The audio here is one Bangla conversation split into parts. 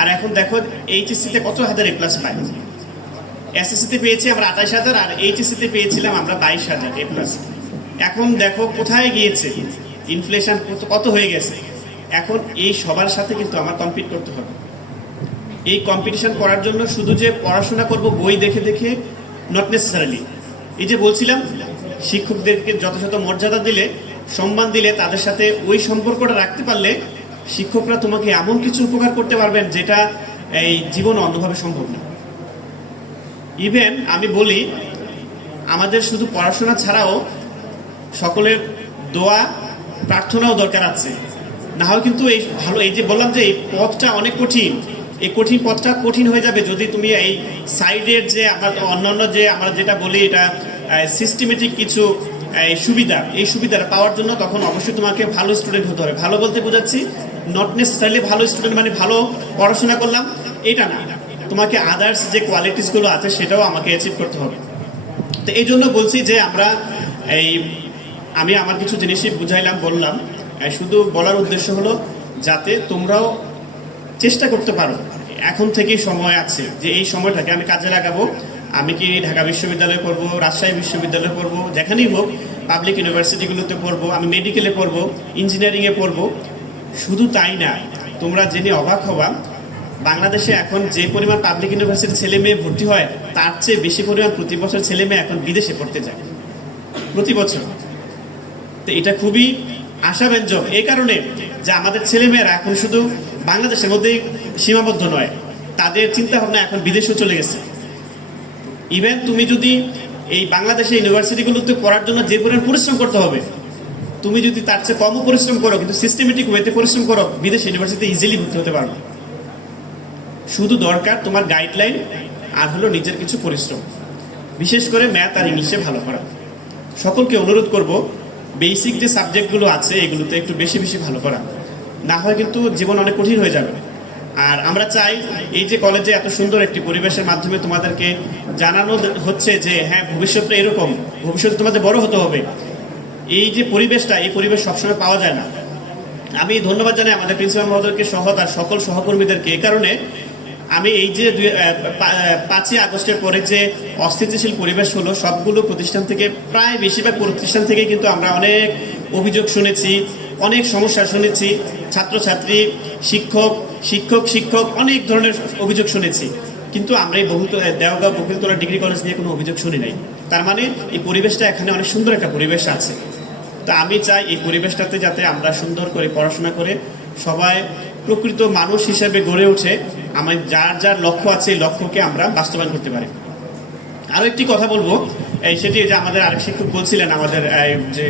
আর এখন দেখো এইচএসসিতে কত হাজার এ প্লাস পাই। এসএসসিতে পেয়েছি আমরা 28,000, আর এইচএসসিতে পেয়েছিলাম আমরা 22,000 এ প্লাস। এখন দেখো কোথায় গিয়েছে, ইনফ্লেশন কত হয়ে গেছে। এখন এই সবার সাথে কিন্তু আমার কম্পিট করতে হবে। এই কম্পিটিশন করার জন্য শুধু যে পড়াশোনা করব বই দেখে দেখে নট নেসেসারিলি। এই যে বলছিলাম, শিক্ষকদেরকে যথাযথ মর্যাদা দিলে, সম্মান দিলে, তাদের সাথে ওই সম্পর্কটা রাখতে পারলে শিক্ষকরা তোমাকে এমন কিছু উপকার করতে পারবেন যেটা এই জীবন অন্যভাবে সম্ভব না। ইভেন আমি বলি, আমাদের শুধু পড়াশোনা ছাড়াও সকলের দোয়া প্রার্থনাও দরকার আছে। না হয় কিন্তু এই ভালো, এই যে বললাম যে এই পথটা অনেক কঠিন, এই কঠিন পথটা কঠিন হয়ে যাবে যদি তুমি এই সাইডের যে আমার অন্যান্য যে আমরা যেটা বলি এটা সিস্টেমেটিক কিছু সুবিধা, এই সুবিধাটা পাওয়ার জন্য তখন অবশ্যই তোমাকে ভালো স্টুডেন্ট হতে হবে। ভালো বলতে বোঝাচ্ছি নট নেসেসারিলি ভালো স্টুডেন্ট মানে ভালো পড়াশোনা করলাম এটা না, তোমাকে আদার্স যে কোয়ালিটিসগুলো আছে সেটাও আমাকে অ্যাচিভ করতে হবে। তো এই জন্য বলছি যে আমি আমার কিছু জিনিসই বুঝাইলাম, বললাম। শুধু বলার উদ্দেশ্য হলো যাতে তোমরাও চেষ্টা করতে পারো। এখন থেকেই সময় আছে যে এই সময়টাকে আমি কাজে লাগাবো। আমি কি ঢাকা বিশ্ববিদ্যালয়ে পড়বো, রাজশাহী বিশ্ববিদ্যালয়ে পড়বো, যেখানেই হোক, পাবলিক ইউনিভার্সিটিগুলোতে পড়বো, আমি মেডিকেলে পড়বো, ইঞ্জিনিয়ারিংয়ে পড়বো। শুধু তাই না, তোমরা জেনে অবাক হবা, বাংলাদেশে এখন যে পরিমাণ পাবলিক ইউনিভার্সিটির ছেলে মেয়ে ভর্তি হয় তার চেয়ে বেশি পরিমাণ প্রতি বছর ছেলে মেয়ে এখন বিদেশে পড়তে যায় প্রতি বছর। তো এটা খুবই আশাব্যঞ্জক এই কারণে যে আমাদের ছেলেমেয়েরা এখন শুধু বাংলাদেশের মধ্যেই সীমাবদ্ধ নয়, তাদের চিন্তা ভাবনা এখন বিদেশেও চলে গেছে। ইভেন তুমি যদি এই বাংলাদেশের ইউনিভার্সিটিগুলোতে পড়ার জন্য যে পরিমাণ পরিশ্রম করতে হবে, তুমি যদি তার চেয়ে কমও পরিশ্রম করো, কিন্তু সিস্টেমেটিক ওয়েতে পরিশ্রম করো, বিদেশ ইউনিভার্সিটিতে ইজিলি ভর্তি হতে পারবে। শুধু দরকার তোমার গাইডলাইন আর হলো নিজের কিছু পরিশ্রম, বিশেষ করে ম্যাথ আর ইংলিশে ভালো করা। সকলকে অনুরোধ করব বেসিক যে সাবজেক্টগুলো আছে এগুলোতে একটু বেশি বেশি ভালো করা, না হয় কিন্তু জীবন অনেক কঠিন হয়ে যাবে। আর আমরা চাই এই যে কলেজে এত সুন্দর একটি পরিবেশের মাধ্যমে তোমাদেরকে জানানো হচ্ছে যে হ্যাঁ ভবিষ্যৎটা এরকম, ভবিষ্যতে তোমাদের বড় হতে হবে। এই যে পরিবেশটা, এই পরিবেশ সবসময় পাওয়া যায় না। আমি ধন্যবাদ জানাই আমাদের প্রিন্সিপাল মহোদয়কে সহ তার সকল সহকর্মীদেরকে। এই কারণে আমি এই যে 5ই আগস্টের পরে যে অস্থিতিশীল পরিবেশ হলো, সবগুলো প্রতিষ্ঠান থেকে, প্রায় বেশিরভাগ প্রতিষ্ঠান থেকে কিন্তু আমরা অনেক অভিযোগ শুনেছি, অনেক সমস্যা শুনেছি। ছাত্রছাত্রী, শিক্ষক অনেক ধরনের অভিযোগ শুনেছি, কিন্তু আমরা এই দেওগাঁও বকুলতলা ডিগ্রি কলেজ নিয়ে কোনো অভিযোগ শুনি নাই। তার মানে এই পরিবেশটা এখানে অনেক সুন্দর একটা পরিবেশ আছে। তো আমি চাই এই পরিবেশটাতে যাতে আমরা সুন্দর করে পড়াশোনা করে সবাই প্রকৃত মানুষ হিসেবে গড়ে ওঠে, আমার যার যার লক্ষ্য আছে এই লক্ষ্যকে আমরা বাস্তবায়ন করতে পারি। আরও একটি কথা বলবো, সেটি যে আমাদের আরেক শিক্ষক বলছিলেন, আমাদের যে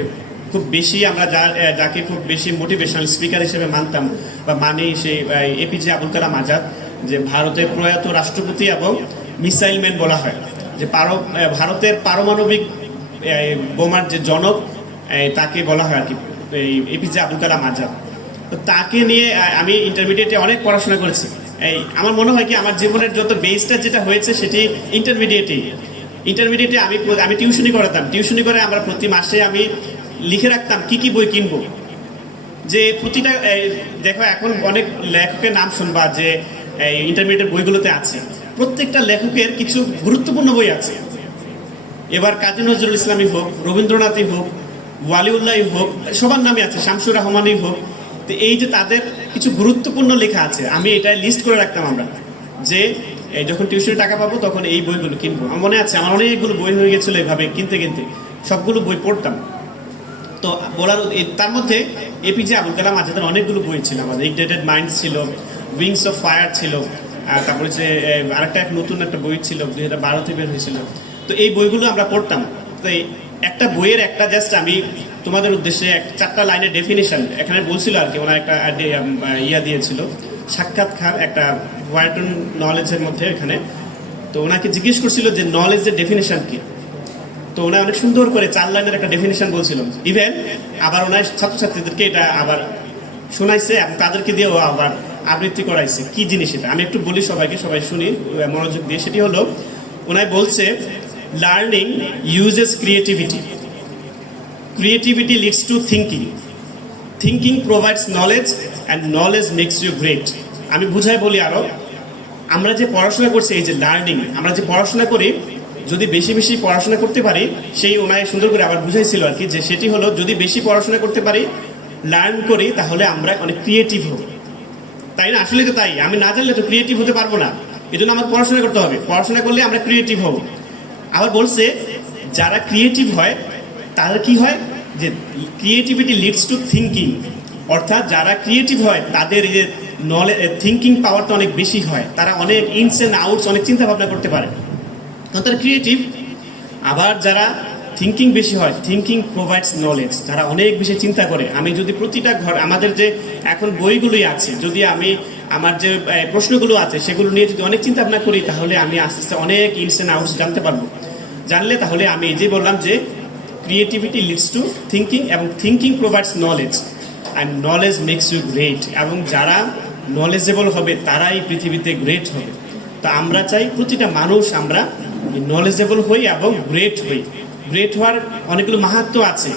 খুব বেশি আমরা যাকে খুব বেশি মোটিভেশনাল স্পিকার হিসেবে মানতাম বা মানি, সেই এপিজে আবুল কালাম আজাদ, যে ভারতের প্রয়াত রাষ্ট্রপতি এবং মিসাইল ম্যান বলা হয়, যে ভারতের পারমাণবিক বোমার যে জনক তাকে বলা হয় আর কি, এপিজে আবুল কালাম আজাদ। তো তাকে নিয়ে আমি ইন্টারমিডিয়েটে অনেক পড়াশোনা করেছি। আমার মনে হয় কি আমার জীবনের যত বেসটা যেটা হয়েছে সেটি ইন্টারমিডিয়েটে আমি টিউশনি করাতাম। টিউশনি করে আমরা প্রতি মাসে আমি লিখে রাখতাম কি কি বই কিনবো। যে প্রতিটা দেখো এখন অনেক লেখকের নাম শুনবা যে ইন্টারমিডিয়েটের বইগুলোতে আছে, প্রত্যেকটা লেখকের কিছু গুরুত্বপূর্ণ বই আছে। এবার কাজী নজরুল ইসলামই হোক, রবীন্দ্রনাথই হোক, ওয়ালিউল্লাহই হোক, সবার নামে আছে, শামসুর রহমানই হোক। তো এই যে তাদের কিছু গুরুত্বপূর্ণ লেখা আছে, আমি এটা লিস্ট করে রাখতাম আমরা, যে যখন টিউশনে টাকা পাবো তখন এই বইগুলো কিনবো। আমার মনে আছে আমার অনেকগুলো বই হয়ে গেছিলো এভাবে কিনতে কিনতে, সবগুলো বই পড়তাম। তো বলার তার মধ্যে এপিজে আবুল কালাম আজাদের অনেকগুলো বই ছিল, আমাদের ইগনিটেড মাইন্ডস ছিল, উইংস অফ ফায়ার ছিল, তারপরে যে আরেকটা নতুন একটা বই ছিল 2012-তে বের হয়েছিল। তো এই বইগুলো আমরা পড়তাম। তো একটা বইয়ের একটা জাস্ট আমি তোমাদের উদ্দেশ্যে 4টা লাইনের ডেফিনেশন এখানে বলছিল আর কি, ওনার একটা ইয়া দিয়েছিল সাক্ষাৎকার একটা ওয়ার্টন নলেজের মধ্যে এখানে। তো ওনাকে জিজ্ঞেস করছিল যে নলেজের ডেফিনেশন কি। তো ওনার অনেক সুন্দর করে 4 লাইনের একটা ডেফিনেশন বলছিল। ইভেন আবার ওনার ছাত্রছাত্রীদেরকে এটা আবার শোনাইছে এবং তাদেরকে দিয়েও আবার আবৃত্তি করাইছে কি জিনিস এটা। আমি একটু বলি সবাইকে, সবাই শুনি মনোযোগ দিয়ে। সেটি হলো, ওনায় বলছে, learning uses creativity, creativity leads to thinking, thinking provides knowledge and knowledge makes you great, আমি বুঝাই বলি আরো, আমরা যে পড়াশোনা করছি, এই যে লার্নিং, আমরা যে পড়াশোনা করি, যদি বেশি বেশি পড়াশোনা করতে পারি, সেই ওনায় সুন্দর করে আবার বুঝাইছিল আর কি, যে সেটি হলো যদি বেশি পড়াশোনা করতে পারি, লার্ন করি, তাহলে আমরা অনেক ক্রিয়েটিভ হব। তাই না? আসলে তো তাই। আমি না জানলে তো ক্রিয়েটিভ হতে পারবো না, এই জন্য আমার পড়াশোনা করতে হবে। পড়াশোনা করলে আমরা ক্রিয়েটিভ হব। আবার বলছে যারা ক্রিয়েটিভ হয় তাদের কি হয়, যে ক্রিয়েটিভিটি লিডস টু থিঙ্কিং, অর্থাৎ যারা ক্রিয়েটিভ হয় তাদের এই যে নলেজ, থিঙ্কিং পাওয়ারটা অনেক বেশি হয়, তারা অনেক ইনস অ্যান্ড আউটস, অনেক চিন্তা ভাবনা করতে পারে, কারণ তারা ক্রিয়েটিভ। আবার যারা থিঙ্কিং বেশি হয়, থিঙ্কিং প্রোভাইডস নলেজ, যারা অনেক বেশি চিন্তা করে। আমি যদি প্রতিটা ঘর, আমাদের যে এখন বইগুলোই আছে, যদি আমি আমার যে প্রশ্নগুলো আছে সেগুলো নিয়ে যদি অনেক চিন্তা ভাবনা করি, তাহলে আমি আস্তে আস্তে অনেক ইনস অ্যান্ড আউটস জানতে পারবো। জানলে তাহলে আমি এই যে বললাম যে ক্রিয়েটিভিটি লিডস টু থিঙ্কিং, এবং thinking provides knowledge, and knowledge makes you great. এবং যারা নলেজেবল হবে তারাই পৃথিবীতে গ্রেট হবে। তো আমরা চাই প্রতিটা মানুষ আমরা নলেজেবল হই এবং গ্রেট হই। গ্রেট হওয়ার অনেকগুলো মাহাত্ম্য আছে।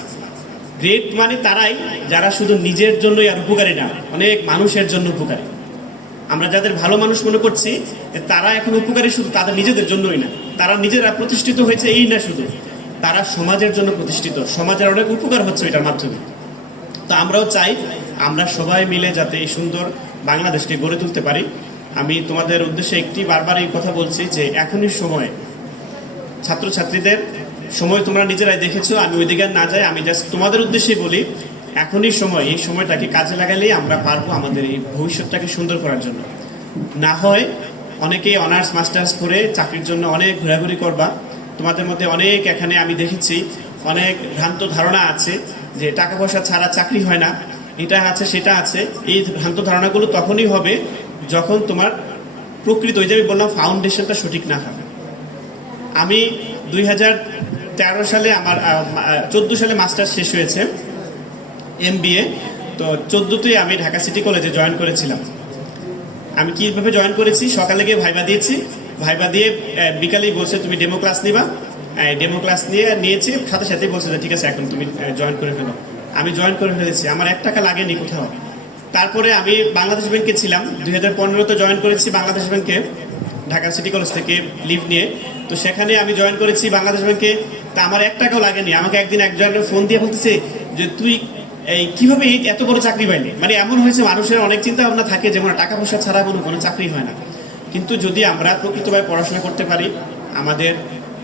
গ্রেট মানে তারাই যারা শুধু নিজের জন্যই আর উপকারী না, অনেক মানুষের জন্য উপকারী। আমরা যাদের ভালো মানুষ মনে করছি, তারা এখন উপকারী শুধু তাদের নিজেদের জন্যই না, তারা নিজেরা প্রতিষ্ঠিত হয়েছে এই না শুধু, তারা সমাজের জন্য প্রতিষ্ঠিত, সমাজের অনেক উপকার হচ্ছে এটার মাধ্যমে। তো আমরাও চাই আমরা সবাই মিলে যাতে এই সুন্দর বাংলাদেশকে গড়ে তুলতে পারি। আমি তোমাদের উদ্দেশ্যে একটি বারবার এই কথা বলছি যে এখনই সময়, ছাত্রছাত্রীদের সময় তোমরা নিজেরাই দেখেছো, আমি ওই দিকে না যাই, আমি জাস্ট তোমাদের উদ্দেশ্যেই বলি, এখনই সময়, এই সময়টাকে কাজে লাগালেই আমরা পারবো আমাদের এই ভবিষ্যৎটাকে সুন্দর করার জন্য। না হয় অনেকেই অনার্স মাস্টার্স করে চাকরির জন্য অনেক ঘোরাঘুরি করবা। তোমাদের মধ্যে অনেক, এখানে আমি দেখেছি অনেক ভ্রান্ত ধারণা আছে যে টাকা পয়সা ছাড়া চাকরি হয় না, এটা আছে সেটা আছে। এই ভ্রান্ত ধারণাগুলো তখনই হবে যখন তোমার প্রকৃত, ওই যে আমি বললাম, ফাউন্ডেশনটা সঠিক না হবে। আমি 2013 সালে আমার 14 সালে মাস্টার্স শেষ হয়েছে, MBA। তো 14তেই আমি ঢাকা সিটি কলেজে জয়েন করেছিলাম। আমি কীভাবে জয়েন করেছি, সকালে গিয়ে ভাইবা দিয়েছি, ভাইবা দিয়ে বিকালেই বলছে তুমি ডেমো ক্লাস নিবা। ডেমো ক্লাস নিয়েছি, সাথে সাথেই বলছে যে ঠিক আছে এখন তুমি জয়েন করে ফেলো। আমি জয়েন করে ফেলেছি, আমার 1 টাকা লাগেনি কোথাও। তারপরে আমি বাংলাদেশ ব্যাংকে ছিলাম, 2015তে জয়েন করেছি বাংলাদেশ ব্যাংকে, ঢাকা সিটি কলেজ থেকে লিভ নিয়ে। তো সেখানে আমি জয়েন করেছি বাংলাদেশ ব্যাংকে, তা আমার 1 টাকাও লাগেনি। আমাকে একদিন একজন ফোন দিয়ে বলতেছে যে তুই এই কিভাবে এত বড় চাকরি পাইলি। মানে এমন হয়েছে, মানুষের অনেক চিন্তা ভাবনা থাকে যেমন টাকা পয়সা ছাড়া কোনো চাকরি হয় না। কিন্তু যদি আমরা প্রকৃতভাবে পড়াশোনা করতে পারি, আমাদের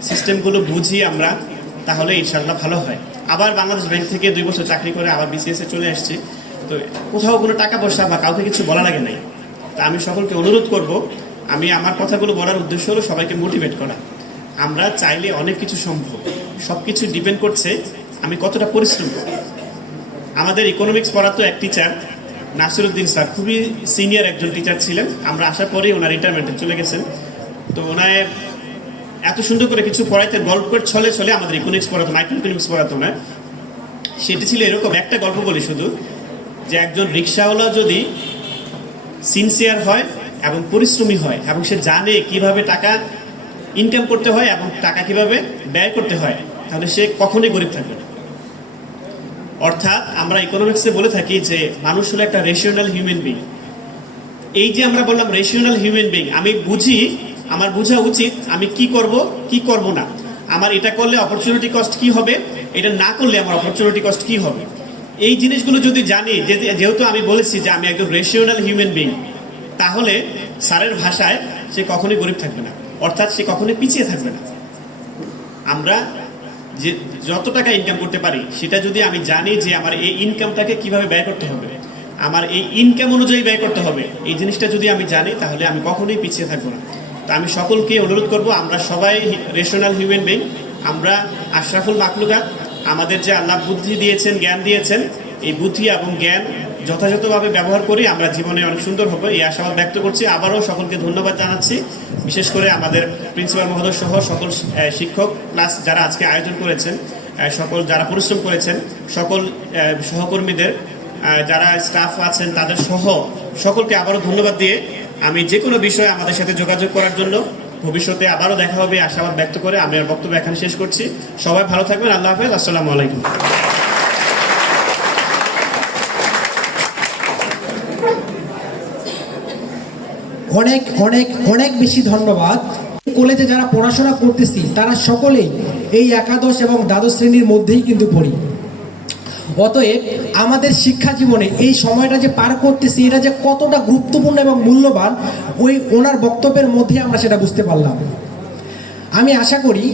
সিস্টেমগুলো বুঝি আমরা, তাহলে ইনশাল্লাহ ভালো হয়। আবার বাংলাদেশ ব্যাংক থেকে 2 বছর চাকরি করে আবার BCS-এ চলে আসছি। তো কোথাও কোনো টাকা পয়সা বা কাউকে কিছু বলা লাগে নাই। তা আমি সকলকে অনুরোধ করব, আমি আমার কথাগুলো বলার উদ্দেশ্য হলো সবাইকে মোটিভেট করা। আমরা চাইলে অনেক কিছু সম্ভব, সব কিছু ডিপেন্ড করছে আমি কতটা পরিশ্রম করি। আমাদের ইকোনমিক্স পড়াতো এক টিচার, নাসিরুদ্দিন স্যার, খুবই সিনিয়র একজন টিচার ছিলেন। আমরা আসার পরেই ওনার রিটায়ারমেন্টে চলে গেছেন। তো ওনার এত সুন্দর করে কিছু পড়াইতেন, গল্পের ছলে ছলে আমাদের ইকোনমিক্স পড়াতো, মাইক্রো ইকোনমিক্স পড়াতো না। সেটি ছিল এরকম, একটা গল্প বলি শুধু, যে একজন রিক্সাওয়ালা যদি সিনসিয়ার হয় এবং পরিশ্রমী হয় এবং সে জানে কিভাবে টাকা ইনকাম করতে হয় এবং টাকা কিভাবে ব্যয় করতে হয়, তাহলে সে কখনোই গরিব থাকবে না। অর্থাৎ আমরা ইকোনমিক্সে বলে থাকি যে মানুষ হলো একটা রেশনাল হিউম্যান বিং। এই যে আমরা বললাম রেশনাল হিউম্যান বিং, আমি বুঝি, আমার বোঝা উচিত আমি কি করব কি করব না, আমার এটা করলে অপরচুনিটি কস্ট কি হবে, এটা না করলে আমার অপরচুনিটি কস্ট কি হবে। এই জিনিসগুলো যদি জানি, যেহেতু আমি বলেছি যে আমি একজন রেশনাল হিউম্যান বিং, তাহলে স্যারের ভাষায় সে কখনোই গরিব থাকবে না, অর্থাৎ সে কখনোই পিছিয়ে থাকবে না। আমরা যে যত টাকা ইনকাম করতে পারি, সেটা যদি আমি জানি যে আমার এই ইনকামটাকে কিভাবে ব্যয় করতে হবে, আমার এই ইনকাম অনুযায়ী ব্যয় করতে হবে, এই জিনিসটা যদি আমি জানি, তাহলে আমি কখনোই পিছিয়ে থাকবো না। তো আমি সকলকে অনুরোধ করব, আমরা সবাই রেশনাল হিউম্যান বিং, আমরা আশরাফুল মাখলুকাত। আমাদের যে আল্লাহ বুদ্ধি দিয়েছেন, জ্ঞান দিয়েছেন, এই বুদ্ধি এবং জ্ঞান যথাযথভাবে ব্যবহার করি, আমরা জীবনে অনেক সুন্দর হবে, এই আশাবাদ ব্যক্ত করছি। আবারও সকলকে ধন্যবাদ জানাচ্ছি, বিশেষ করে আমাদের প্রিন্সিপাল মহোদয় সহ সকল শিক্ষক প্লাস যারা আজকে আয়োজন করেছেন, সকল যারা পরিশ্রম করেছেন, সকল সহকর্মীদের, যারা স্টাফ আছেন তাদের সহ সকলকে আবারও ধন্যবাদ দিয়ে আমি যে কোনো বিষয়ে আমাদের সাথে যোগাযোগ করার জন্য, ভবিষ্যতে আবারও দেখা হবে আশাবাদ ব্যক্ত করে আমি আর বক্তব্য এখানে শেষ করছি। সবাই ভালো থাকবেন। আল্লাহ হাফেজ। আসসালামু আলাইকুম। অনেক অনেক অনেক বেশি ধন্যবাদ। কলেজে যারা পড়াশোনা করতেছি তারা সকলেই এই একাদশ এবং দ্বাদশ শ্রেণীর মধ্যেই কিন্তু পড়ি। অতএব আমাদের শিক্ষা জীবনে এই সময়টা যে পার করতেছি এটা যে কতটা গুরুত্বপূর্ণ এবং মূল্যবান ওনার বক্তব্যের মধ্যে আমরা সেটা বুঝতে পারলাম। আমি আশা করি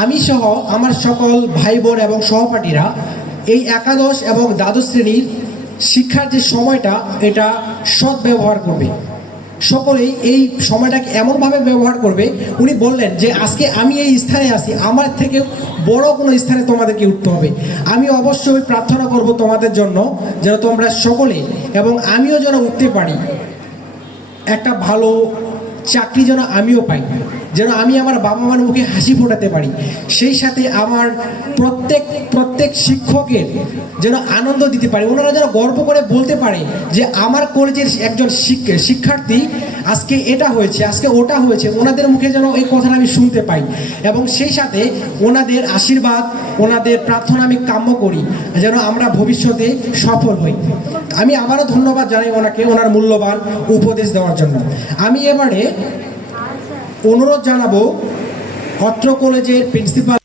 আমি সহ আমার সকল ভাই বোন এবং সহপাঠীরা এই একাদশ এবং দ্বাদশ শ্রেণীর শিক্ষার যে সময়টা এটা সৎ ব্যবহার করবে। সকলেই এই সময়টাকে এমনভাবে ব্যবহার করবে, উনি বললেন যে আজকে আমি এই স্থানে আছি, আমার থেকে বড় কোনো স্থানে তোমাদেরকে উঠতে হবে। আমি অবশ্যই প্রার্থনা করব তোমাদের জন্য যেন তোমরা সকলে এবং আমিও যেন উঠতে পারি, একটা ভালো চাকরি যেন আমিও পাই, যেন আমি আমার বাবা মার মুখে হাসি ফোটাতে পারি, সেই সাথে আমার প্রত্যেক শিক্ষকের যেন আনন্দ দিতে পারি, ওনারা যেন গর্ব করে বলতে পারে যে আমার কলেজের একজন শিক্ষার্থী আজকে এটা হয়েছে, আজকে ওটা হয়েছে, ওনাদের মুখে যেন এই কথাটা আমি শুনতে পাই। এবং সেই সাথে ওনাদের আশীর্বাদ, ওনাদের প্রার্থনা আমি কাম্য করি যেন আমরা ভবিষ্যতে সফল হই। আমি আবারও ধন্যবাদ জানাই ওনাকে ওনার মূল্যবান উপদেশ দেওয়ার জন্য। আমি এবারে অনুরোধ জানাবো অত্র কলেজের প্রিন্সিপাল